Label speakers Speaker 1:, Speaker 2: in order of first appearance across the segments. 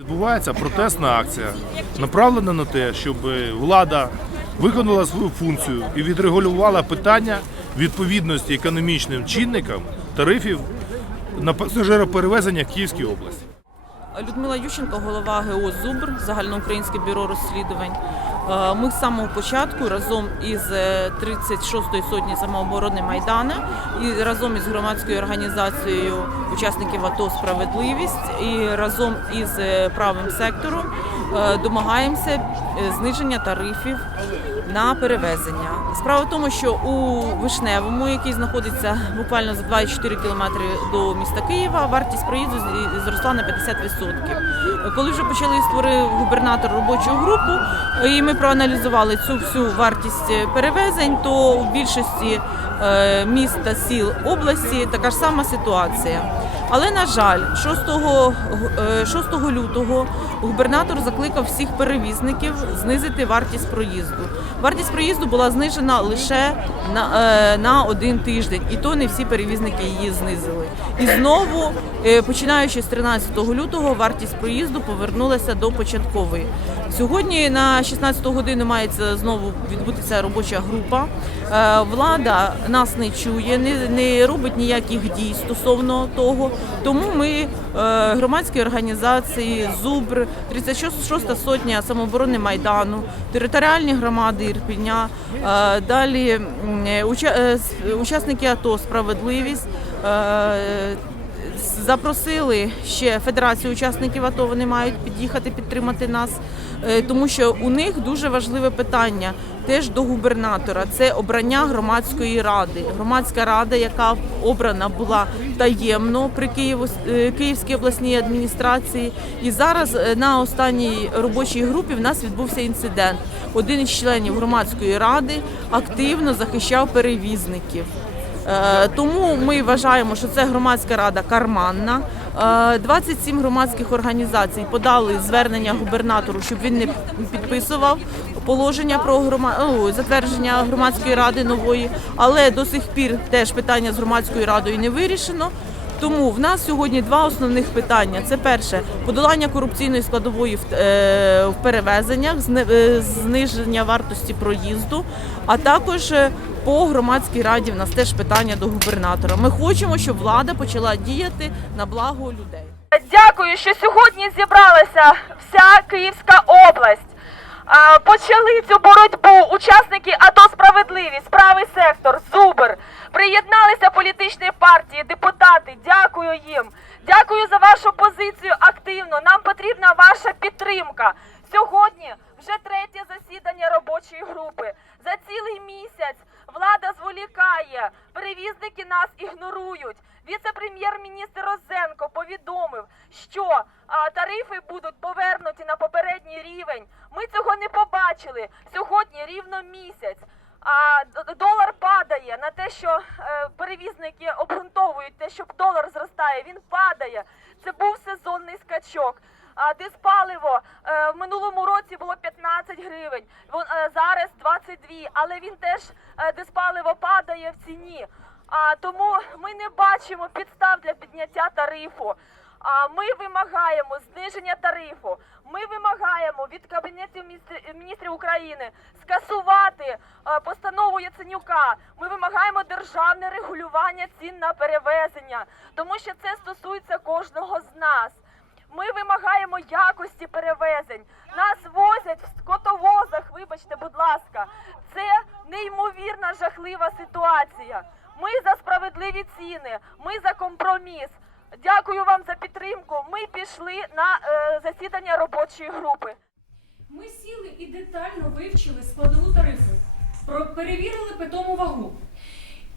Speaker 1: Відбувається протестна акція, направлена на те, щоб влада виконала свою функцію і відрегулювала питання відповідності економічним чинникам тарифів на пасажироперевезення в Київській області.
Speaker 2: Людмила Ющенко, голова ГО Зубр, загальноукраїнське бюро розслідувань. Е, Ми з самого початку разом із е, 36-ї сотні самооборони Майдана і разом із громадською організацією учасників АТО Справедливість і разом із е, правим сектором е, домагаємося е, зниження тарифів на перевезення. Справа в тому, що у Вишневому, який знаходиться буквально за 2,4 кілометри до міста Києва, вартість проїзду зросла на 50%. Коли вже почали створив губернатор робочу групу, і ми проаналізували цю всю вартість е, перевезень, то в більшості е, міст та сіл області така ж сама ситуація. Але на жаль, 6, г- е, 6 лютого губернатор закликав всіх перевізників знизити вартість проїзду. Вартість проїзду була знижена лише на, е, на один тиждень, і то не всі перевізники її знизили. І знову, е, починаючи з 13 лютого, вартість проїзду повернулася до початкової. Сьогодні на 16 годину мається знову відбутися робоча група. Влада нас не чує, не, не робить ніяких дій стосовно того. Тому ми е, громадські організації ЗУБР, 36 сотня самооборони Майдану, територіальні громади Ірпеня, е, далі е, учасники АТО Справедливість. Запросили ще Федерацію учасників АТО, вони мають під'їхати підтримати нас, тому що у них дуже важливе питання теж до губернатора. Це обрання громадської ради. Громадська рада, яка обрана була таємно при е, Київській обласній адміністрації. І зараз е, на останній робочій групі в нас відбувся інцидент. Один із членів громадської ради активно захищав перевізників. Е, Тому ми вважаємо, що це громадська рада карманна. Е, 27 громадських організацій подали звернення губернатору, щоб він не підписував положення про грома... о, затвердження громадської ради нової, але до сих пір теж питання з громадською радою не вирішено. Тому в нас сьогодні два основних питання: це перше подолання корупційної складової в, е, перевезеннях, е, зниження вартості проїзду, а також е, по громадській раді в нас теж питання до губернатора. Ми хочемо, щоб влада почала діяти на благо людей.
Speaker 3: Дякую, що сьогодні зібралася вся Київська область. Почали цю боротьбу учасники АТО Справедливість, правий сектор, Зубр. Приєдналися політичні партії, депутати. Дякую їм. Дякую за вашу позицію активно. Нам потрібна ваша підтримка. Сьогодні вже третє засідання робочої групи. За цілий місяць влада зволікає, перевізники нас ігнорують. Віце-прем'єр-міністр Розенко повідомив, що тарифи будуть повернуті на попередній рівень. Не побачили. Сьогодні рівно місяць. А долар падає на те, що е, перевізники обґрунтовують те, що долар зростає. Він падає. Це був сезонний скачок. А диспаливо е, в минулому році було 15 гривень. Вон, е, зараз 22, але він теж диспаливо падає в ціні. А тому ми не бачимо підстав для підняття тарифу. А ми вимагаємо зниження тарифу. Ми вимагаємо від кабінету міністрів України скасувати е, постанову Яценюка. Ми вимагаємо державне регулювання цін на перевезення, тому що це стосується кожного з нас. Ми вимагаємо якості перевезень. Нас возять в скотовозах. Вибачте, будь ласка, це неймовірна жахлива ситуація. Ми за справедливі ціни, ми за компроміс. Дякую вам за підтримку. Ми пішли на е, засідання робочої групи.
Speaker 4: Ми сіли і детально вивчили складову тарифу, перевірили питому вагу.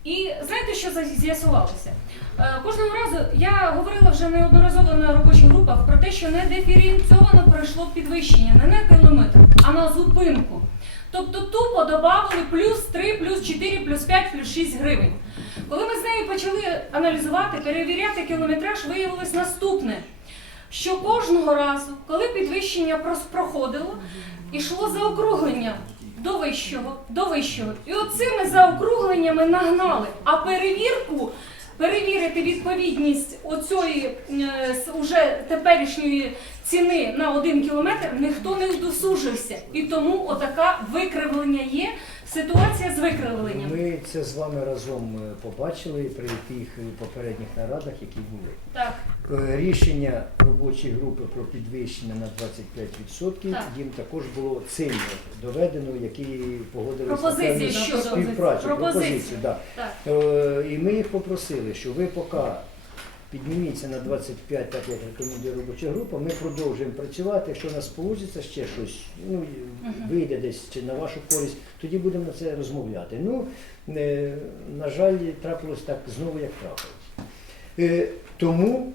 Speaker 4: І знаєте, що з'ясувалося? Е, Кожного разу я говорила вже неодноразово на робочих групах про те, що не диференційовано пройшло підвищення не на кілометр, а на зупинку. Тобто тупо додавали плюс 3, плюс 4, плюс 5, плюс 6 гривень. Коли ми з нею почали аналізувати, перевіряти кілометраж, виявилось наступне що кожного разу, коли підвищення проходило, йшло заокруглення до вищого, до вищого. І оцими заокругленнями нагнали. А перевірку, перевірити відповідність оцієї е, уже теперішньої ціни на один кілометр ніхто не досужився. І тому отака викривлення є. Ситуація з викривленням.
Speaker 5: Ми це з вами разом е, побачили при тих е, попередніх нарадах, які були.
Speaker 4: Так.
Speaker 5: Е, Рішення робочої групи про підвищення на 25%
Speaker 4: Так.
Speaker 5: їм також було цільно доведено, які
Speaker 4: щодо
Speaker 5: співпрацю,
Speaker 4: пропозиції.
Speaker 5: пропозицію. Да.
Speaker 4: Так.
Speaker 5: І ми їх попросили, що ви поки підніміться на 25, так як рекомендує робоча група, ми продовжуємо працювати. Якщо у нас вийде ще щось, ну, вийде десь чи на вашу користь, тоді будемо на це розмовляти. Ну, е, на жаль, трапилось так знову, як трапилось. Е, Тому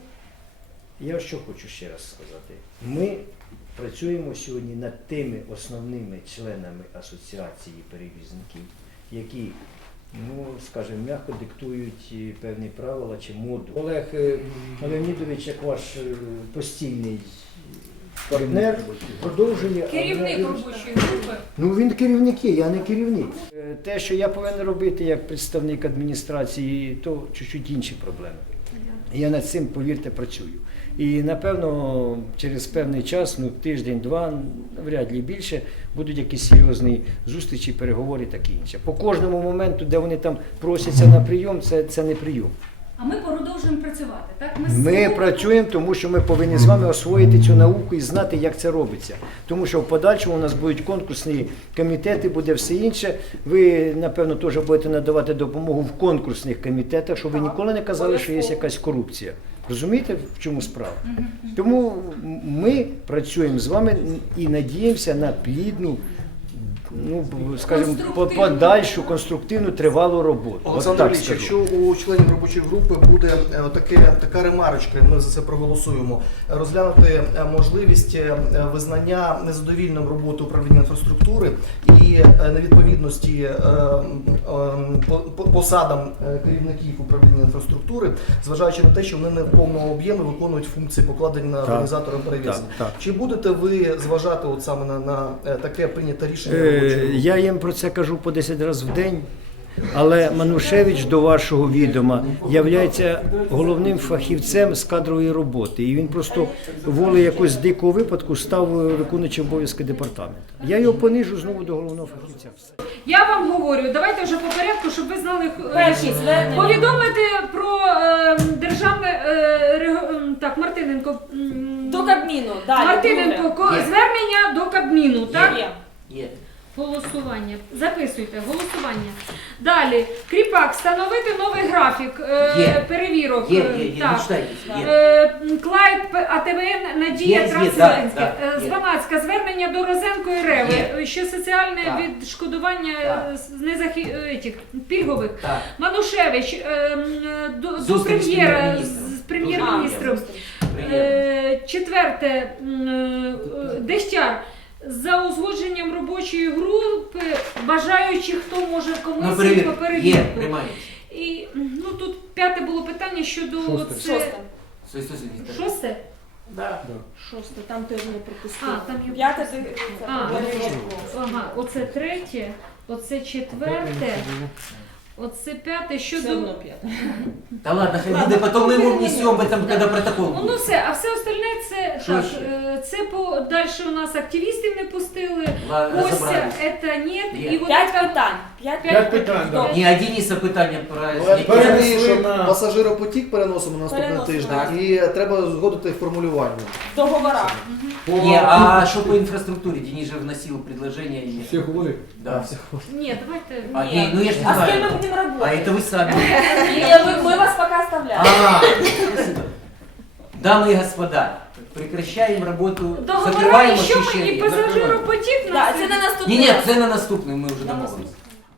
Speaker 5: я що хочу ще раз сказати. Ми працюємо сьогодні над тими основними членами асоціації перевізників, які, ну, скажімо, м'яко диктують певні правила чи моду. Олег е, Леонідович, як ваш е, постійний партнер, продовжує.
Speaker 4: Керівник робочої групи.
Speaker 5: Ну він керівник є, я не керівник. Е, Те, що я повинен робити як представник адміністрації, то чуть-чуть інші проблеми. Я над цим, повірте, працюю. І напевно через певний час, ну тиждень-два, вряд ли більше, будуть якісь серйозні зустрічі, переговори таке інше. По кожному моменту, де вони там просяться на прийом, це, це не прийом.
Speaker 4: А ми продовжуємо працювати. Так
Speaker 5: Ми
Speaker 4: слухаємо.
Speaker 5: працюємо, тому що ми повинні з вами освоїти цю науку і знати, як це робиться. Тому що в подальшому у нас будуть конкурсні комітети, буде все інше. Ви, напевно, теж будете надавати допомогу в конкурсних комітетах, щоб ви ніколи не казали, що є якась корупція. Розумієте, в чому справа? Тому ми працюємо з вами і надіємося на плідну, ну скажімо, по- подальшу конструктивну тривалу роботу. От
Speaker 6: Олександр
Speaker 5: так
Speaker 6: Ілліч,
Speaker 5: скажу.
Speaker 6: якщо у членів робочої групи буде е, таке, така ремарочка, і ми за це проголосуємо, розглянути е, можливість е, визнання незадовільним роботи управління інфраструктури і е, невідповідності е, м, по- по- посадам е, керівників управління інфраструктури, зважаючи на те, що вони не в повному об'ємі виконують функції, покладені на організатора
Speaker 5: так, так.
Speaker 6: Чи будете ви зважати от саме на, на е, таке прийняте рішення
Speaker 5: Е? Я їм про це кажу по 10 разів в день. Але Манушевич до вашого відома є головним фахівцем з кадрової роботи. І він просто волею якогось дикого випадку став е, виконуючим обов'язки департаменту. Я його понижу знову до головного фахівця.
Speaker 4: Я вам говорю, давайте вже по порядку, щоб ви знали е,
Speaker 2: Перші звернення.
Speaker 4: повідомити про е, державне е, так, Мартиненко.
Speaker 2: До Кабміну.
Speaker 4: Мартиненко, звернення до Кабміну, так?
Speaker 2: Є.
Speaker 4: Голосування. Записуйте, голосування. Далі. Кріпак, встановити новий графік е,
Speaker 7: Є.
Speaker 4: перевірок.
Speaker 7: Є, є, є,
Speaker 4: так.
Speaker 7: Є.
Speaker 4: Е, Клайд П- АТВН Надія
Speaker 7: Є, є, да, да,
Speaker 4: Е,
Speaker 7: є.
Speaker 4: Званацька звернення до Розенко і Реви.
Speaker 7: Є.
Speaker 4: Е, Що соціальне
Speaker 7: Так.
Speaker 4: відшкодування
Speaker 7: Так.
Speaker 4: е, з незахи... е, етих, пільгових.
Speaker 7: Так.
Speaker 4: Манушевич е, м, до, до
Speaker 7: Зустріч з
Speaker 4: прем'єра
Speaker 7: прем'єр-міністром.
Speaker 4: з прем'єр-міністром. Е, Четверте, м, е, Дещар. За узгодженням робочої групи, бажаючи, хто може
Speaker 7: Ну,
Speaker 4: комісії по
Speaker 7: Є, приймається.
Speaker 4: І ну тут п'яте було питання щодо
Speaker 5: Шосте.
Speaker 4: це-
Speaker 2: Шосте.
Speaker 7: Стой, стой, стой, не
Speaker 4: шосте.
Speaker 7: Да.
Speaker 2: Шосте, там ти не пропустив.
Speaker 4: А, там є-
Speaker 2: П'яте ти.
Speaker 4: А,
Speaker 2: це
Speaker 4: Ага, оце третє, оце четверте, оце п'яте
Speaker 2: Все одно
Speaker 4: щодо.
Speaker 2: п'яте.
Speaker 7: Да ладно, Хамиды, потом мы его внесем в этом, когда протокол
Speaker 4: Ну, ну
Speaker 7: будет.
Speaker 4: все, а все остальне це
Speaker 7: Що
Speaker 4: так.
Speaker 7: ще?
Speaker 4: е, Це по далі у нас активістів не пустили.
Speaker 7: Ладно,
Speaker 4: Костя,
Speaker 7: разобрались.
Speaker 4: це ні.
Speaker 7: Є.
Speaker 4: І от
Speaker 2: П'ять
Speaker 4: така-
Speaker 2: питань. П'ять
Speaker 5: П'ять питань, да.
Speaker 2: Добре.
Speaker 7: Не один із запитання про
Speaker 6: Перший
Speaker 5: що на-
Speaker 6: пасажиропотік переносимо на наступний
Speaker 2: Переносимо.
Speaker 6: тиждень і треба згодити формулювання.
Speaker 2: Договора.
Speaker 7: Не, а что по инфраструктуре? Денис же вносил предложение. и-
Speaker 8: Всі говорить?
Speaker 7: Да.
Speaker 4: Ні, давайте.
Speaker 7: А, не, ну я ж не
Speaker 2: А з ким
Speaker 7: знаю.
Speaker 2: ми будемо
Speaker 7: А
Speaker 2: працювати?
Speaker 7: это вы сами.
Speaker 2: Ні, ми, ми вас поки оставляємо.
Speaker 7: А, спасибо. Дамы и господа, прекращаем работу,
Speaker 4: Договора
Speaker 7: закрываем
Speaker 4: і що ми і
Speaker 7: очищение.
Speaker 4: пасажиропотік
Speaker 2: Да,
Speaker 4: нас.
Speaker 2: це на наступний
Speaker 7: Не, нет,
Speaker 2: раз.
Speaker 7: це на наступний, ми вже домовились.